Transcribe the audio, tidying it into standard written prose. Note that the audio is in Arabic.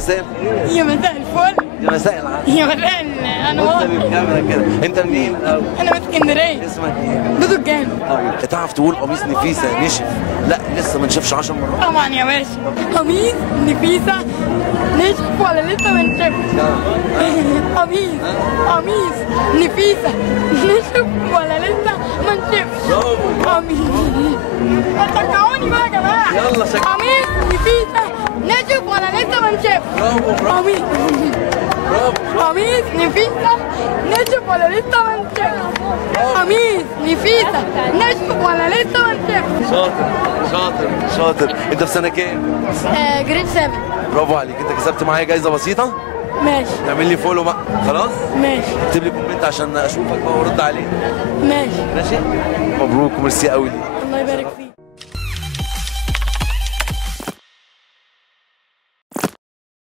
مساء الخير. يا مساء الفل. يا مساء العسل. يا مساء الانوار. بص للكاميرا كده. انت منين الاول؟ انا من اسكندريه. اسمك ايه؟ دودو الجامع. طيب تعرف تقول قميص نفيسه نشف؟ لا لسه ما نشفش 10 مرات. طبعا يا باشا. قميص نفيسه نشف ولا لسه ما نشفش؟ قميص نفيسه نشف ولا لسه ما نشفش؟ برافو. قميص. شجعوني بقى يا جماعه. يلا شجع. قميص نفيسه نشف ولا لسه ما نشفش؟ برافو. قميص. برافو. قميص نفيسه نشف ولا لسه ما نشفش؟ قميص نفيسه نشف ولا لسه ما نشفش؟ شاطر. انت في سنه كام؟ جريد 7. برافو عليك. انت كسبت معايا جايزه بسيطه. ماشي. تعمل لي فولو بقى خلاص. ماشي. اكتب لي كومنت عشان اشوفك بقى وارد عليك. ماشي. ماشي. مبروك وميرسي قوي ليك. الله يبارك فيك.